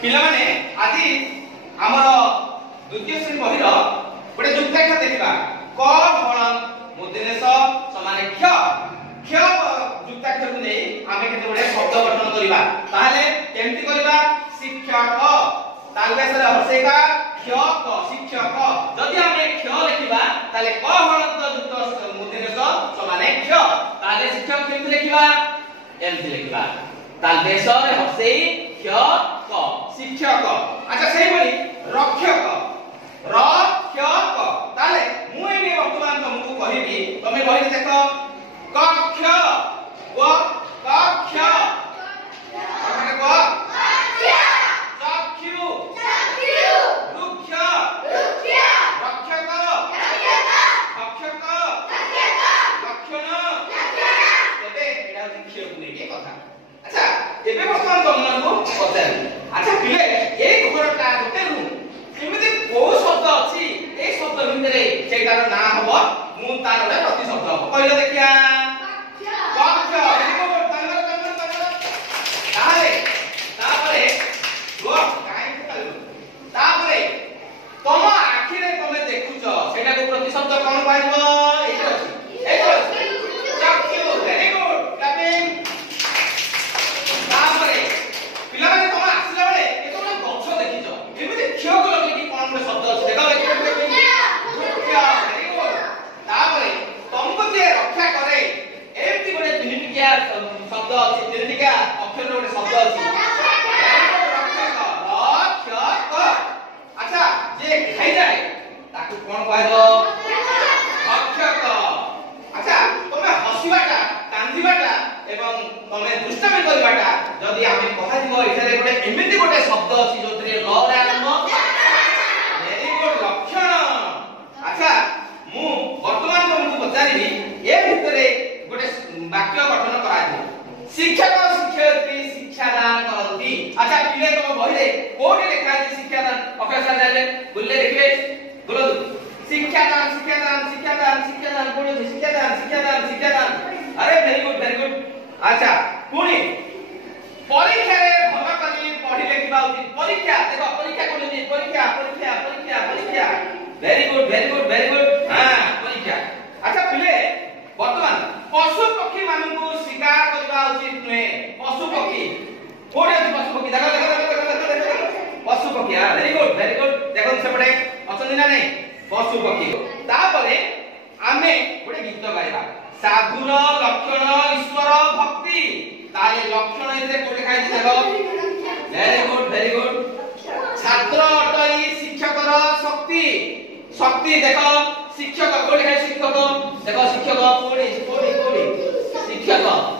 पिला माने आज हमर द्वितीय श्रेणी बहिर गोटे युक्ताक्षर देखिबा क फलन मूर्धन्य स समान क्ष क्ष युक्ताक्षर को नै आमे केते बडे शब्द गठन करिबा ताले केमति करिबा शिक्षक तालबेसर हसेका क्ष क शिक्षक जदि आमे क्ष लिखिबा ताले क फलन युक्त मूर्धन्य स समान क्ष ताले शिक्षक केमति लिखिबा एमति लिखिबा तालबेसर हसेई क्ष क शिक्षक अच्छा सही बोली रक्षक रक्षक ताले मु एबे वर्तमान तुमको कहिबी तमे बहि देखो कक्ष व कक्ष अरे को कक्ष चक्षु चक्षु वृक्ष वृक्ष रक्षक रक्षक रक्षक लक्षण लक्षण एबे एडा शिक्षक को नेके कथा अच्छा एबे वर्तमान तुमको पचारि अच्छा पिले ए घरटा गोटे रूम एमिति को शब्द अछि ए शब्द भितरे सेटार ना हबो मु तार गोटे प्रति शब्द हबो कहले देखिया कक्ष एको तंगर ताले तापरे रो काई कल तापरे तम आखि रे तमे देखुछ सेटा को प्रति शब्द कोन पाइबो एको चक्षु वेरी गुड क्लैपिंग तापरे पिला माने तम आसिला बेले एतो ना गछ देखिछ एमिति क्ष को लगे कि कोन शब्द अछि देखा वेरी गुड तापरे तमको जे रक्षा करे एमति गोटे तिनिटिया शब्द अछि तिनिटिया अक्षर गोटे शब्द अछि रक्षक अच्छा जे खाइ जाय ताकू कोन कहबो रक्षक अच्छा तमे हसिबाटा कांदिबाटा एवं तमे दुष्टामी करिबाटा जदि आमे कहा दिबो एठारे गोटे एमिति गोटे शब्द अछि जोतरे ल रे आरंभ वेरी गुड लक्षण अच्छा मु वर्तमान तुमको पचारिबी ए भितरे गोटे वाक्य गठन करा दियो शिक्षक शिक्षयित्री शिक्षादान करंती अच्छा पिले तुम बहिरे कोठी लिखा है शिक्षादान अफसर जाले बोलले देखिए बोलो शिक्षादान शिक्षादान शिक्षादान शिक्षादान बोलो शिक्षादान शिक्षादान शिक्षादान अरे वेरी गुड अच्छा पुणी परीक्षा रे भल करी पढी लेखिबा उचित परीक्षा देखो परीक्षा कोन दी परीक्षा परीक्षा परीक्षा परीक्षा वेरी गुड हां परीक्षा अच्छा पिले वर्तमान पशु पक्षी मानकु शिकार करबा उचित नहे पशु पक्षी कोडे पशु पक्षी देखो पशु पक्षी हां वेरी गुड देखो सेपटे अछन ना नहीं पशु पक्षी तापरे आमे गोटे गीत गाइबा साधुर लक्षण ईश्वर भक्ति ताले लक्षण इते कोटे खाइ देखो वेरी गुड छात्र अटई शिक्षकर शक्ति शक्ति देखो शिक्षक कोटे खाइ शिक्षक देखो शिक्षक कोडी शिक्षक